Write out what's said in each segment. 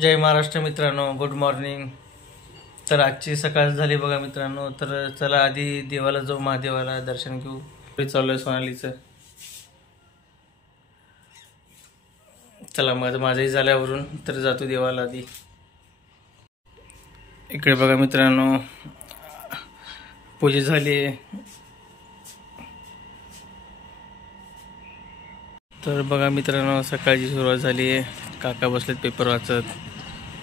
जय महाराष्ट्र मित्रांनो, good morning. तर आजची सकाळ झाली बघा मित्रांनो। तर चला आधी देवाला जाऊ, महादेवाला दर्शन घेऊ। चालूय सोनालीचं। चला माझंही झाल्यावरून तर जातो देवाला आधी। इकडे बघा मित्रांनो, पूजा झाली। तर बघा मित्रांनो, सकाळची सुरुवात झाली आहे। काका बसलेत पेपर वाचत।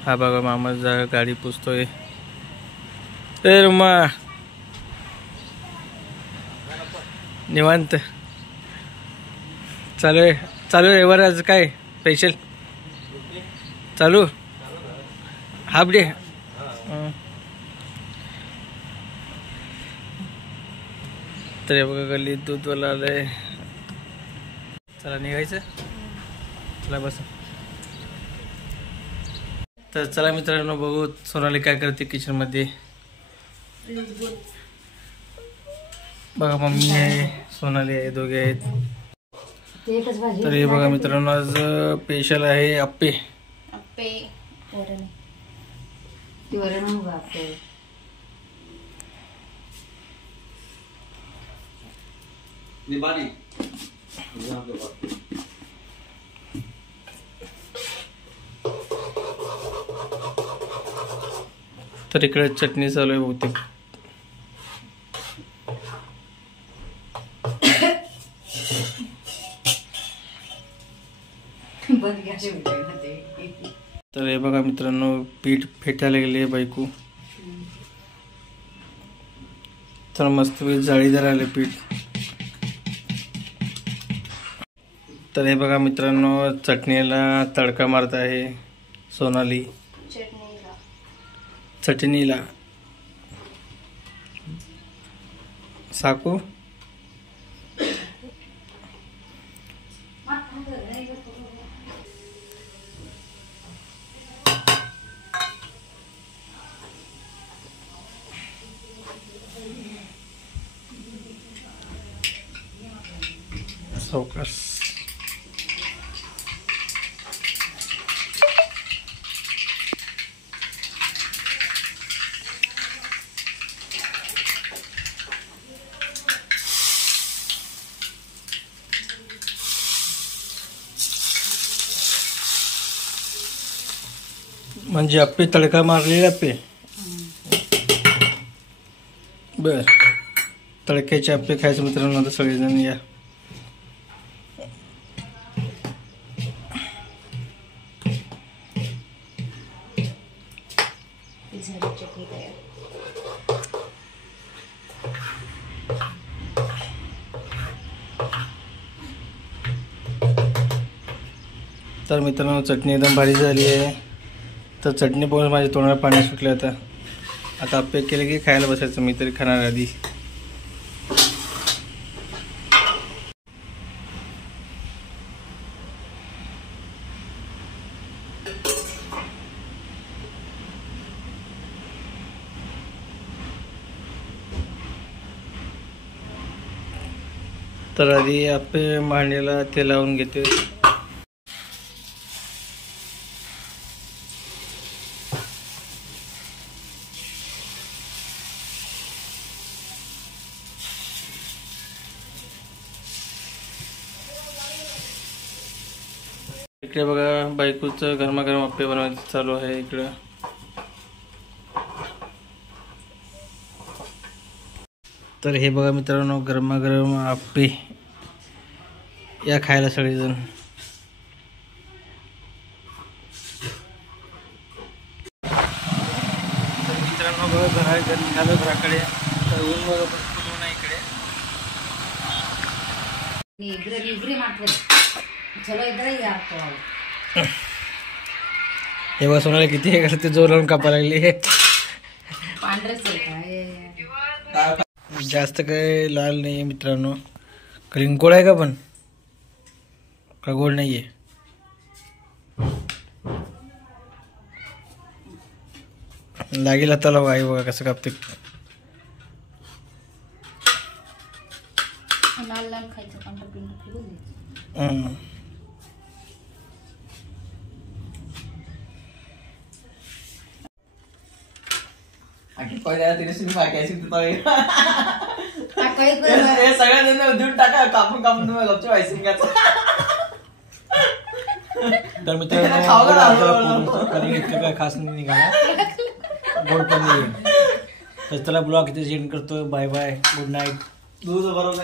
हा बघा मामा गाडी पुसतोय। तर मग निवांत चालू आहे रविवार। आज काय स्पेशल चालू? Half day. तर बघा गल्लीत दूधवाला आलंय। चला निघायचं, चला बस। तर चला मित्रांनो, बघू सोनाली काय करते किचन मध्ये। बघा मम्मी आहे, सोनाली आहे, दोघे आहेत। तर हे बघा मित्रांनो, आज स्पेशल आहे अप्पे। तर इकडे चटणी चालू आहे बहुतेक। तर हे बघा मित्रांनो, पीठ फेटायला गेले बायको। तर मस्त जाळीदार आले पीठ। तर हे बघा मित्रांनो, चटणीला तडका मारत आहे सोनाली। चटणीला साकू सावकाश। म्हणजे अप्पे तडका मारलेले अप्पे। बर, तडक्याचे अप्पे खायचे मित्रांनो आता सगळेजण या। तर मित्रांनो, चटणी एकदम भारी झाली आहे। तर चटणी पाहून माझ्या तोंडाला पाणी सुटलं। आता अप्पे केले की खायला बसायचं, मी तरी खाणार आधी। तर आधी अप्पे मांडीला तेल लावून घेते। इकडे बघा बायकोचं गरमागरम अप्पे बनवायचं चालू आहे इकडं। तर हे बघा मित्रांनो, गरमागरम अप्पे या खायला सगळेजण। तर मित्रांनो बघा निघालो घराकडे। तर ऊन बघा ऊन आहे इकडे। हे बघा सोनाली किती हे करते, जोर लावून कापा लागली। जास्त काय लाल नाही मित्रांनो। गोड आहे का पण का गोड नाहीये? लागेल हाताला आई बघा कसं कापते। लाल लाल खायचं, पांढरं पिंढरं फिरून द्यायचं। सगळ्यांना देऊन टाका कापून कापून तुम्ही गपचूप आयसिंग घ्यायचं. तर मित्रांनो पनीर इतकं काय खास नाही निघाला, गोड पनीर. तर चला ब्लॉग इथे एंड करतो. Bye bye, good night. दूध बरोबर.